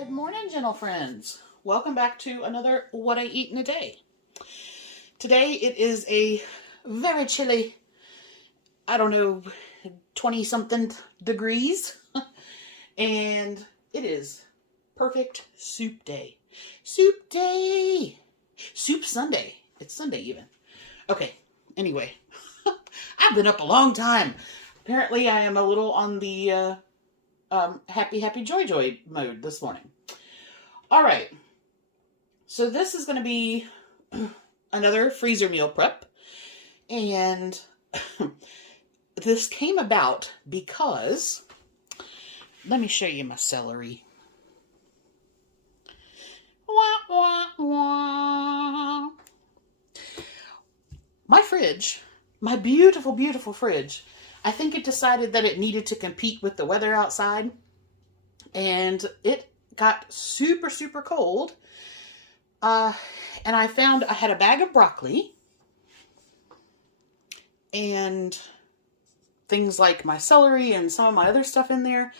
Good morning, gentle friends. Welcome back to another What I Eat in a Day. Today it is a very chilly, 20-something degrees. And it is perfect soup day. Soup day! Soup Sunday. It's Sunday even. Okay, anyway. I've been up a long time. Apparently I am a little on the happy joy mode this morning. All right. So this is going to be another freezer meal prep. And this came about because, let me show you my celery. Wah, wah, wah. My fridge, my beautiful, beautiful fridge, I think it decided that it needed to compete with the weather outside. And it got super, super cold. And I found I had a bag of broccoli. And things like my celery and some of my other stuff in there.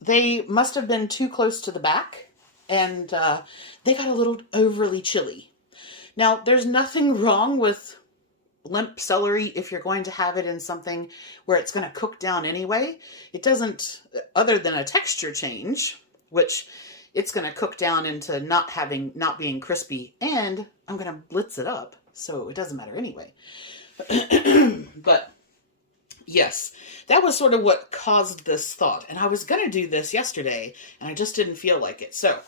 They must have been too close to the back. And they got a little overly chilly. Now, there's nothing wrong with limp celery if you're going to have it in something where it's going to cook down anyway. It doesn't, other than a texture change, which it's going to cook down into not being crispy, and I'm going to blitz it up, so it doesn't matter anyway. But yes, that was sort of what caused this thought. And I was going to do this yesterday, and I just didn't feel like it. So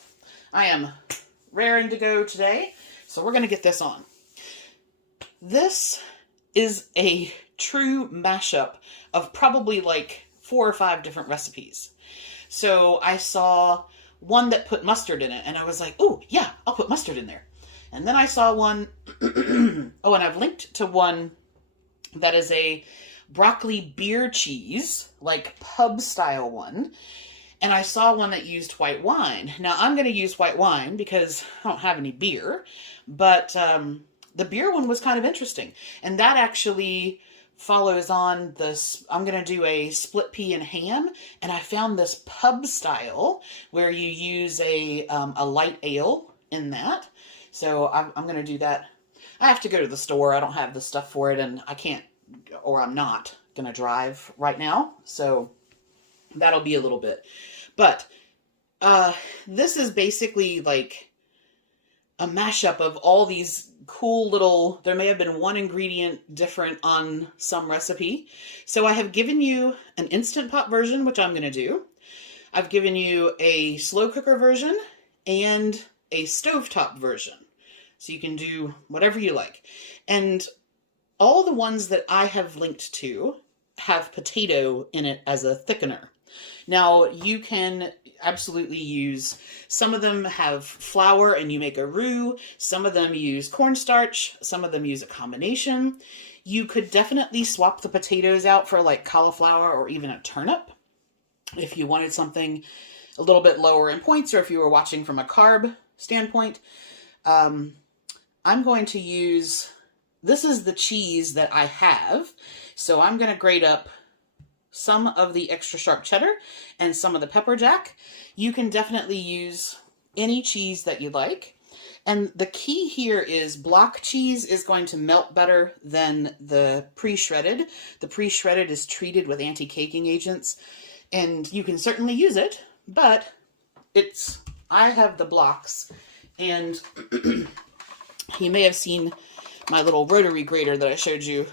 I am raring to go today. So we're going to get this on. This is a true mashup of probably like 4 or 5 different recipes. So I saw one that put mustard in it, and I was like, oh, yeah, I'll put mustard in there. And then I saw one, oh, and I've linked to one that is a broccoli beer cheese, like pub style one. And I saw one that used white wine. Now, I'm going to use white wine because I don't have any beer, but the beer one was kind of interesting. And that actually follows on this. I'm going to do a split pea and ham. And I found this pub style where you use a light ale in that. So I'm going to do that. I have to go to the store. I don't have the stuff for it, and I can't, or I'm not going to drive right now. So that'll be a little bit. But this is basically like a mashup of all these cool little, there may have been one ingredient different on some recipe. So I have given you an Instant Pot version, which I'm going to do. I've given you a slow cooker version and a stovetop version. So you can do whatever you like. And all the ones that I have linked to have potato in it as a thickener. Now, you can absolutely use, some of them have flour and you make a roux, some of them use cornstarch, some of them use a combination. You could definitely swap the potatoes out for like cauliflower or even a turnip if you wanted something a little bit lower in points, or if you were watching from a carb standpoint. I'm going to use, this is the cheese that I have, so I'm going to grate up some of the extra sharp cheddar and some of the pepper jack. You can definitely use any cheese that you like. And the key here is block cheese is going to melt better than the pre-shredded. The pre-shredded is treated with anti-caking agents, and you can certainly use it, but I have the blocks, and you may have seen my little rotary grater that I showed you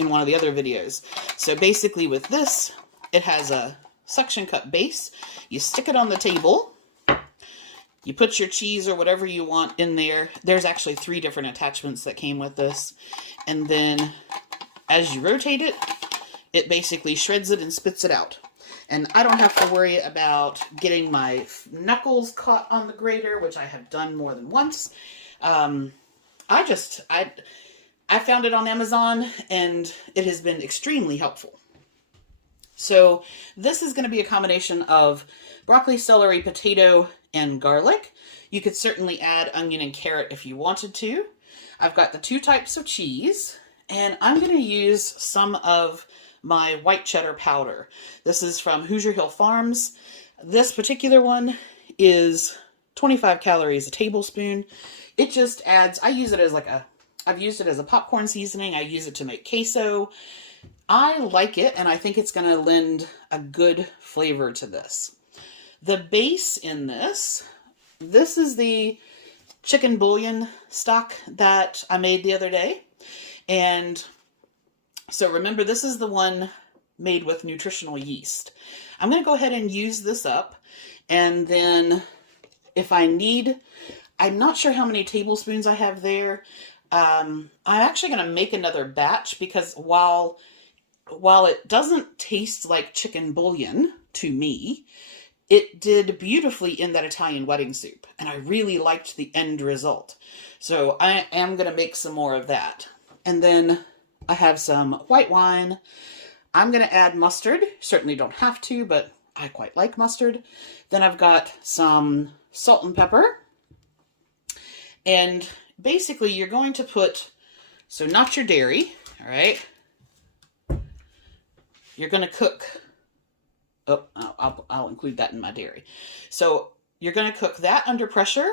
in one of the other videos. So basically with this, it has a suction cup base. You stick it on the table. You put your cheese or whatever you want in there. There's actually 3 different attachments that came with this. And then as you rotate it, it basically shreds it and spits it out. And I don't have to worry about getting my knuckles caught on the grater, which I have done more than once. I found it on Amazon, and it has been extremely helpful. So this is going to be a combination of broccoli, celery, potato, and garlic. You could certainly add onion and carrot if you wanted to. I've got the 2 types of cheese, and I'm going to use some of my white cheddar powder. This is from Hoosier Hill Farms. This particular one is 25 calories a tablespoon. It just adds, I use it as like I've used it as a popcorn seasoning. I use it to make queso. I like it, and I think it's going to lend a good flavor to this. The base in this is the chicken bouillon stock that I made the other day. And so remember, this is the one made with nutritional yeast. I'm going to go ahead and use this up. And then if I need, I'm not sure how many tablespoons I have there. I'm actually going to make another batch because while it doesn't taste like chicken bouillon to me, it did beautifully in that Italian wedding soup. And I really liked the end result. So I am going to make some more of that. And then I have some white wine. I'm going to add mustard. Certainly don't have to, but I quite like mustard. Then I've got some salt and pepper. And basically you're going to put, so not your dairy, all right? You're going to cook, I'll include that in my dairy. So you're going to cook that under pressure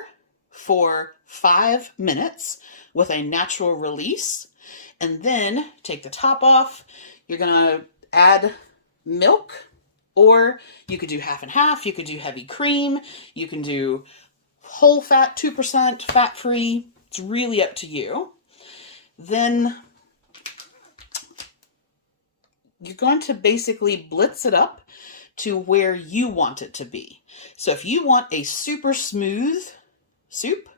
for 5 minutes with a natural release. And then take the top off. You're going to add milk, or you could do half and half. You could do heavy cream. You can do whole fat, 2% fat-free. It's really up to you. Then you're going to basically blitz it up to where you want it to be. So if you want a super smooth soup,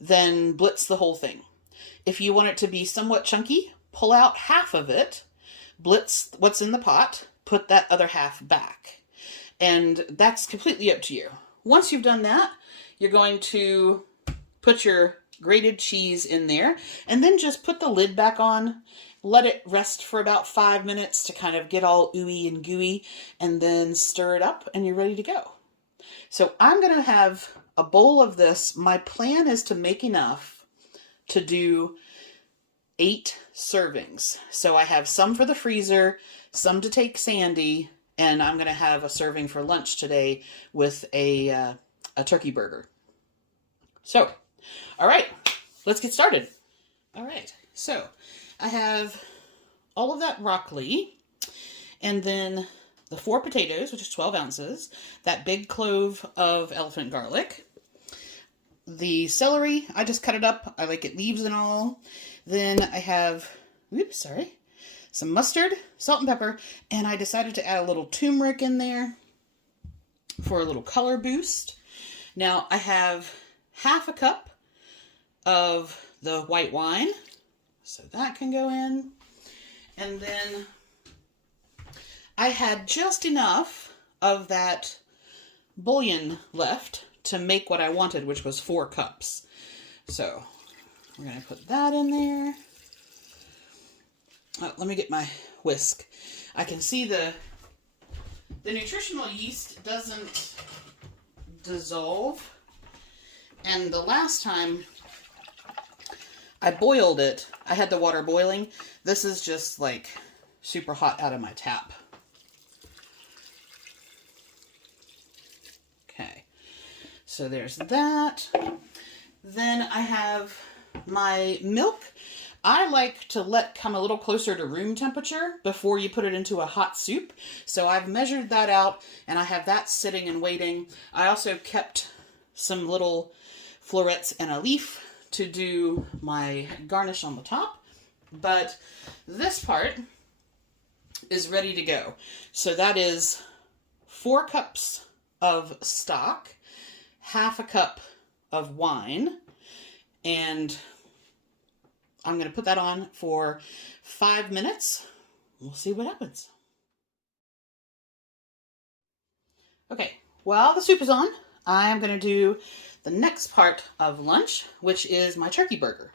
then blitz the whole thing. If you want it to be somewhat chunky, pull out half of it, blitz what's in the pot, put that other half back. And that's completely up to you. Once you've done that, you're going to put your grated cheese in there, and then just put the lid back on, let it rest for about 5 minutes to kind of get all ooey and gooey, and then stir it up, and you're ready to go. So I'm going to have a bowl of this. My plan is to make enough to do 8 servings. So I have some for the freezer, some to take Sandy, and I'm going to have a serving for lunch today with a turkey burger. So, all right, let's get started. All right, so I have all of that broccoli, and then the 4 potatoes, which is 12 ounces, that big clove of elephant garlic, the celery, I just cut it up. I like it leaves and all. Then I have, some mustard, salt and pepper, and I decided to add a little turmeric in there for a little color boost. Now I have half a cup of the white wine, so that can go in. And then I had just enough of that bouillon left to make what I wanted, which was 4 cups. So we're going to put that in there. Oh, let me get my whisk. I can see the nutritional yeast doesn't dissolve. And the last time I boiled it, I had the water boiling. This is just like super hot out of my tap. Okay, so there's that. Then I have my milk. I like to let come a little closer to room temperature before you put it into a hot soup. So I've measured that out, and I have that sitting and waiting. I also kept some little florets and a leaf to do my garnish on the top. But this part is ready to go. So that is 4 cups of stock, half a cup of wine, and I'm going to put that on for 5 minutes. We'll see what happens. Okay, while the soup is on, I'm going to do the next part of lunch, which is my turkey burger.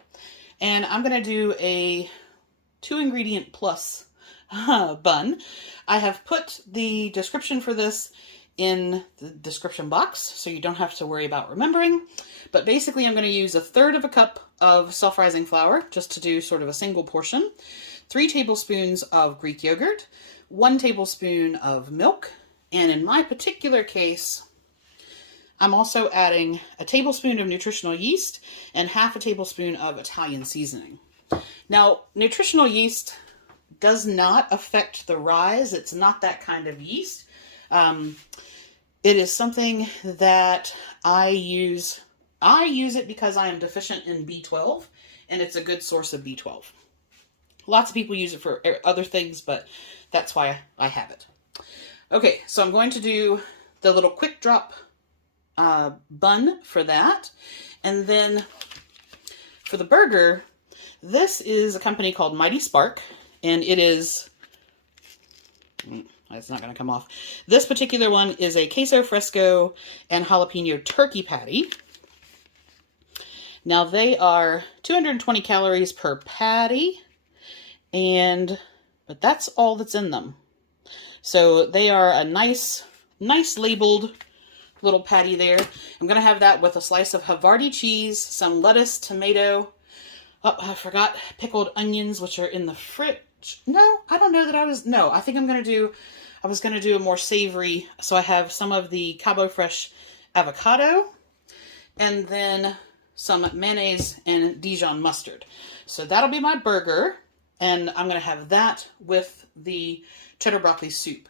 And I'm going to do a 2-ingredient plus bun. I have put the description for this in the description box, so you don't have to worry about remembering. But basically, I'm going to use 1/3 cup of self-rising flour, just to do sort of a single portion, 3 tablespoons of Greek yogurt, 1 tablespoon of milk, and in my particular case, I'm also adding a tablespoon of nutritional yeast and half a tablespoon of Italian seasoning. Now, nutritional yeast does not affect the rise. It's not that kind of yeast. It is something that I use. I use it because I am deficient in B12, and it's a good source of B12. Lots of people use it for other things, but that's why I have it. Okay, so I'm going to do the little quick drop bun for that. And then for the burger, this is a company called Mighty Spark, and it is, it's not going to come off. This particular one is a queso fresco and jalapeno turkey patty. Now they are 220 calories per patty, but that's all that's in them. So they are a nice labeled little patty there. I'm going to have that with a slice of Havarti cheese, some lettuce, tomato. Oh, I forgot pickled onions, which are in the fridge. No, I don't know that I was, no, I think I was going to do a more savory. So I have some of the Cabo Fresh avocado and then some mayonnaise and Dijon mustard. So that'll be my burger. And I'm going to have that with the cheddar broccoli soup.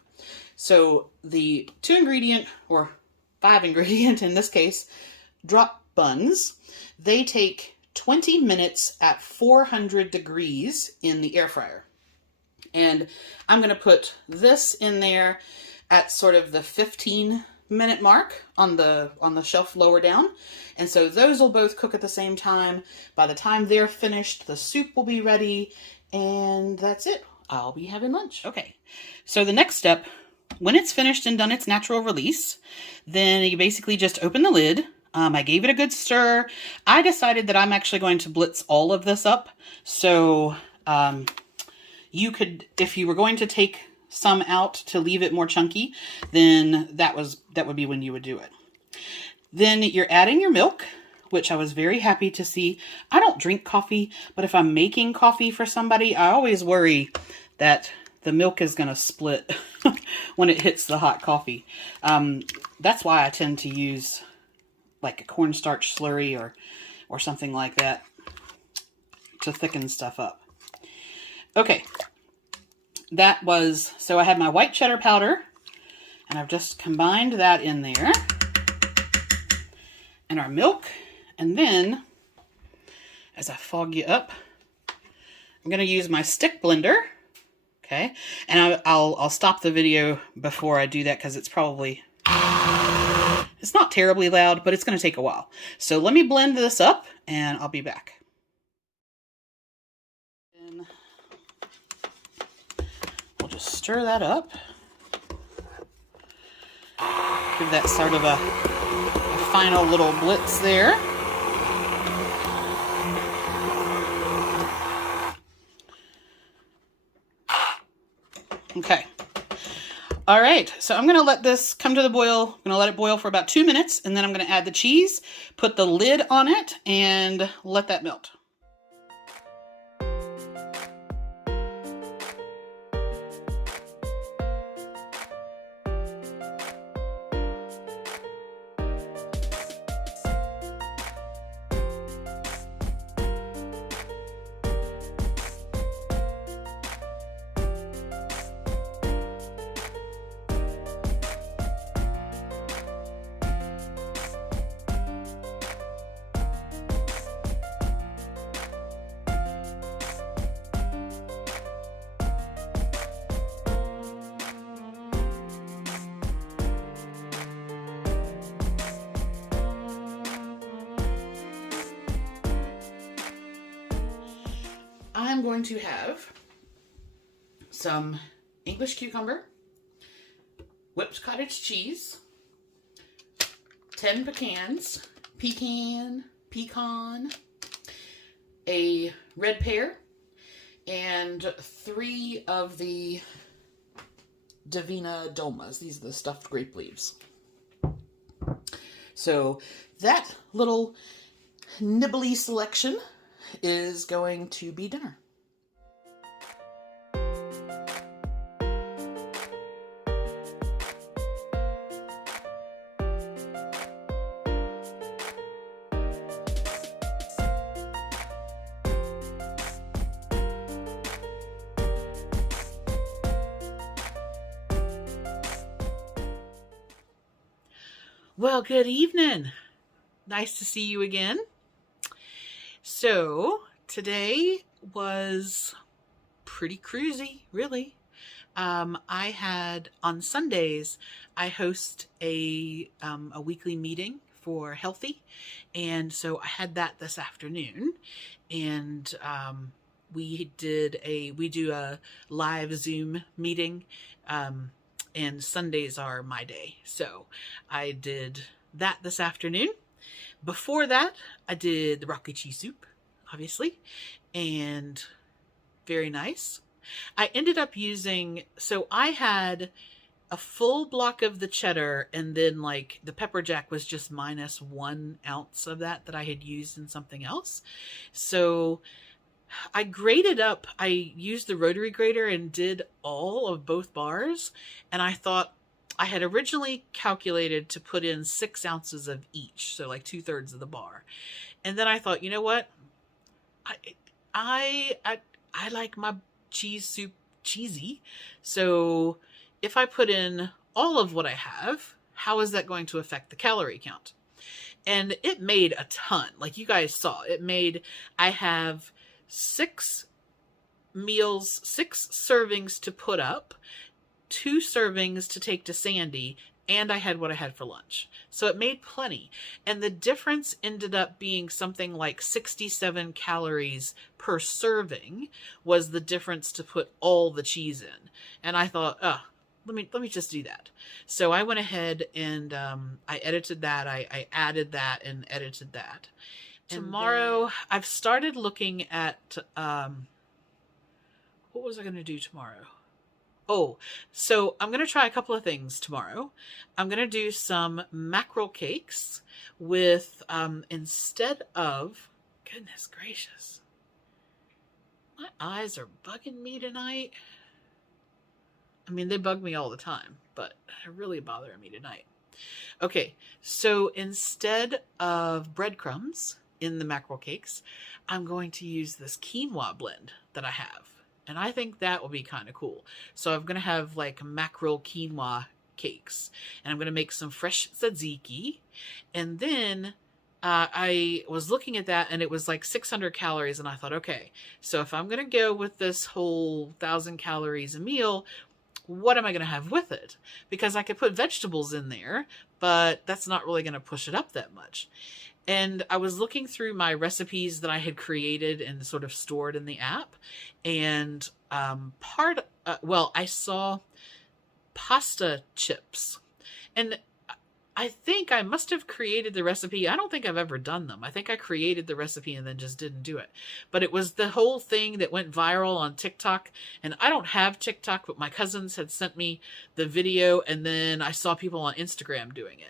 So the 2 ingredient, or 5 ingredient in this case, drop buns, they take 20 minutes at 400 degrees in the air fryer. And I'm going to put this in there at sort of the 15-minute mark on the shelf lower down. And so those will both cook at the same time. By the time they're finished, the soup will be ready. And that's it. I'll be having lunch. Okay, so the next step, when it's finished and done its natural release, then you basically just open the lid. I gave it a good stir. I decided that I'm actually going to blitz all of this up. So you could, if you were going to take some out to leave it more chunky, then that would be when you would do it. Then you're adding your milk, which I was very happy to see. I don't drink coffee, but if I'm making coffee for somebody, I always worry that the milk is going to split when it hits the hot coffee. That's why I tend to use like a cornstarch slurry or something like that to thicken stuff up. Okay, so I had my white cheddar powder, and I've just combined that in there, and our milk. And then, as I fog you up, I'm going to use my stick blender, okay? And I'll stop the video before I do that because it's not terribly loud, but it's going to take a while. So let me blend this up, and I'll be back. And we'll just stir that up. Give that sort of a final little blitz there. Okay. All right. So I'm going to let this come to the boil. I'm going to let it boil for about 2 minutes, and then I'm going to add the cheese, put the lid on it, and let that melt. I'm going to have some English cucumber, whipped cottage cheese, 10 pecans, pecan, a red pear, and 3 of the Divina Domas. These are the stuffed grape leaves. So that little nibbly selection is going to be dinner. Well, good evening. Nice to see you again. So, today was pretty cruisy, really. I had on Sundays, I host a weekly meeting for Healthy, and so I had that this afternoon, and we do a live Zoom meeting, and Sundays are my day, so I did that this afternoon. Before that, I did the broccoli cheese soup, obviously, and very nice. I ended up using, so I had a full block of the cheddar, and then like the pepper jack was just minus 1 ounce of that I had used in something else. So I grated up, I used the rotary grater and did all of both bars. And I thought, I had originally calculated to put in 6 ounces of each. So like 2/3 of the bar. And then I thought, you know what? I like my cheese soup cheesy. So if I put in all of what I have, how is that going to affect the calorie count? And it made a ton. Like you guys saw, I have 6 meals, 6 servings to put up, 2 servings to take to Sandy, and I had what I had for lunch. So it made plenty. And the difference ended up being something like 67 calories per serving was the difference to put all the cheese in. And I thought, let me just do that. So I went ahead and I edited that. I added that and edited that. Tomorrow, I've started looking at, what was I going to do tomorrow? Oh, so I'm going to try a couple of things tomorrow. I'm going to do some mackerel cakes with, instead of, goodness gracious, my eyes are bugging me tonight. I mean, they bug me all the time, but they're really bothering me tonight. Okay, so instead of breadcrumbs in the mackerel cakes, I'm going to use this quinoa blend that I have. And I think that will be kind of cool. So I'm going to have like mackerel quinoa cakes. And I'm going to make some fresh tzatziki. And then I was looking at that and it was like 600 calories. And I thought, okay, so if I'm going to go with this whole 1,000 calories a meal, what am I going to have with it? Because I could put vegetables in there, but that's not really going to push it up that much. And I was looking through my recipes that I had created and sort of stored in the app. And I saw pasta chips. And I think I must have created the recipe. I don't think I've ever done them. I think I created the recipe and then just didn't do it. But it was the whole thing that went viral on TikTok. And I don't have TikTok, but my cousins had sent me the video. And then I saw people on Instagram doing it.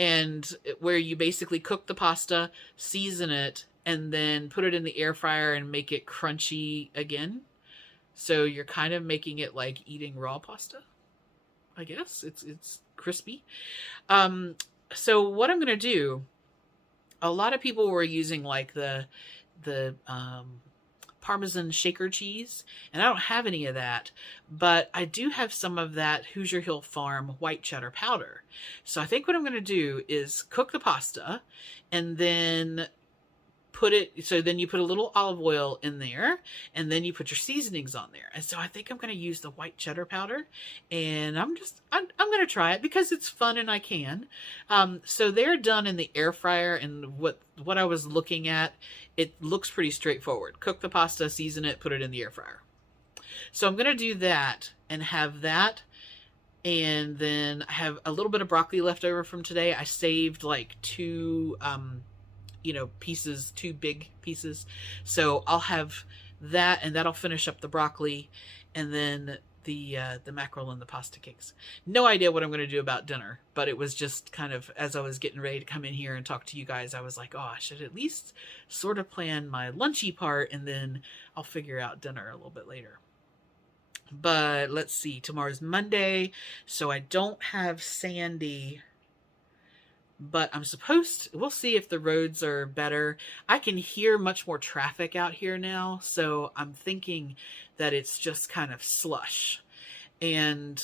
And where you basically cook the pasta, season it, and then put it in the air fryer and make it crunchy again. So you're kind of making it like eating raw pasta, I guess. It's crispy. So what I'm going to do, a lot of people were using like the Parmesan shaker cheese, and I don't have any of that, but I do have some of that Hoosier Hill Farm white cheddar powder. So I think what I'm going to do is cook the pasta and then then you put a little olive oil in there, and then you put your seasonings on there. And so I think I'm going to use the white cheddar powder, and I'm going to try it because it's fun and I can. So they're done in the air fryer, and what I was looking at, it looks pretty straightforward. Cook the pasta, season it, put it in the air fryer. So I'm going to do that and have that. And then I have a little bit of broccoli left over from today. I saved like 2 pieces, 2 big pieces. So I'll have that, and that'll finish up the broccoli, and then the mackerel and the pasta cakes. No idea what I'm going to do about dinner, but it was just kind of, as I was getting ready to come in here and talk to you guys, I was like, oh, I should at least sort of plan my lunchy part, and then I'll figure out dinner a little bit later. But let's see, tomorrow's Monday, so I don't have Sandy, but we'll see if the roads are better. I can hear much more traffic out here now, so I'm thinking that it's just kind of slush. And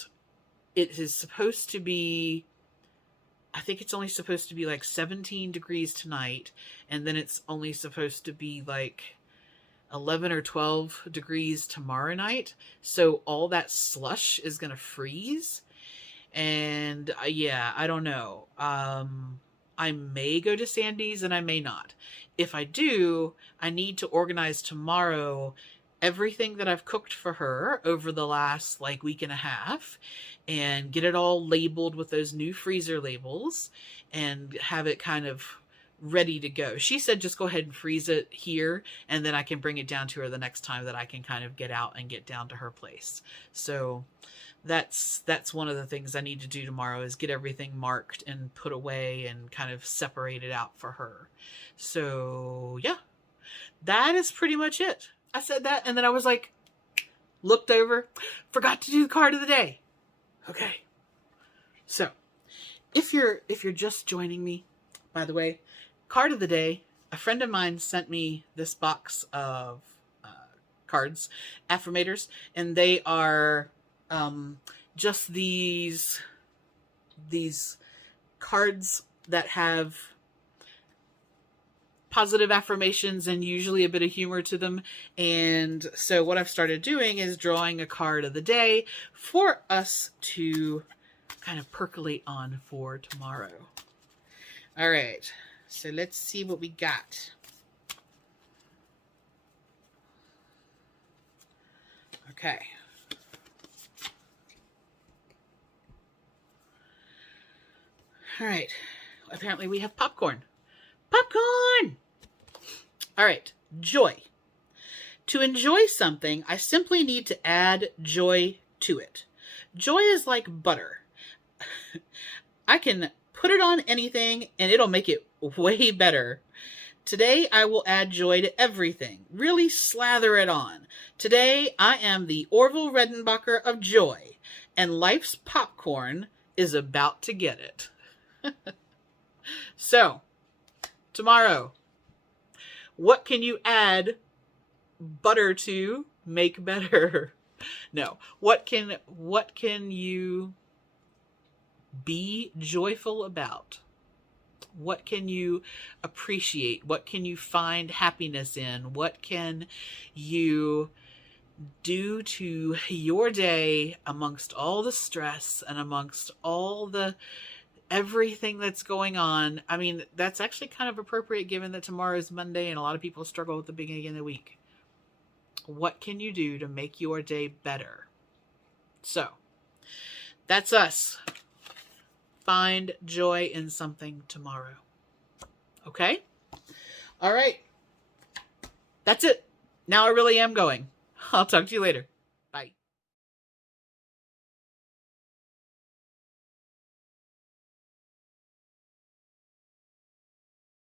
it is supposed to be I think it's only supposed to be like 17 degrees tonight, and then it's only supposed to be like 11 or 12 degrees tomorrow night. So all that slush is going to freeze. And yeah, I don't know. I may go to Sandy's and I may not. If I do, I need to organize tomorrow everything that I've cooked for her over the last like week and a half and get it all labeled with those new freezer labels and have it kind of ready to go. She said just go ahead and freeze it here, and then I can bring it down to her the next time that I can kind of get out and get down to her place. So that's one of the things I need to do tomorrow, is get everything marked and put away and kind of separate it out for her. So yeah, that is pretty much it. I said that, and then I was like, looked over, forgot to do the card of the day. Okay. So if you're just joining me, by the way, card of the day, a friend of mine sent me this box of cards, affirmators, and they are just these cards that have positive affirmations and usually a bit of humor to them. And so what I've started doing is drawing a card of the day for us to kind of percolate on for tomorrow. All right, so let's see what we got. Okay. All right, apparently we have popcorn. Popcorn! All right, joy. To enjoy something, I simply need to add joy to it. Joy is like butter. I can put it on anything and it'll make it way better. Today, I will add joy to everything. Really slather it on. Today, I am the Orville Redenbacher of joy, and life's popcorn is about to get it. So, tomorrow, what can you add butter to make better? No, what can you be joyful about? What can you appreciate? What can you find happiness in? What can you do to your day amongst all the stress and amongst all the everything that's going on? I mean, that's actually kind of appropriate given that tomorrow is Monday and a lot of people struggle with the beginning of the week. What can you do to make your day better? So, that's us. Find joy in something tomorrow. Okay? All right. That's it. Now I really am going. I'll talk to you later. Bye.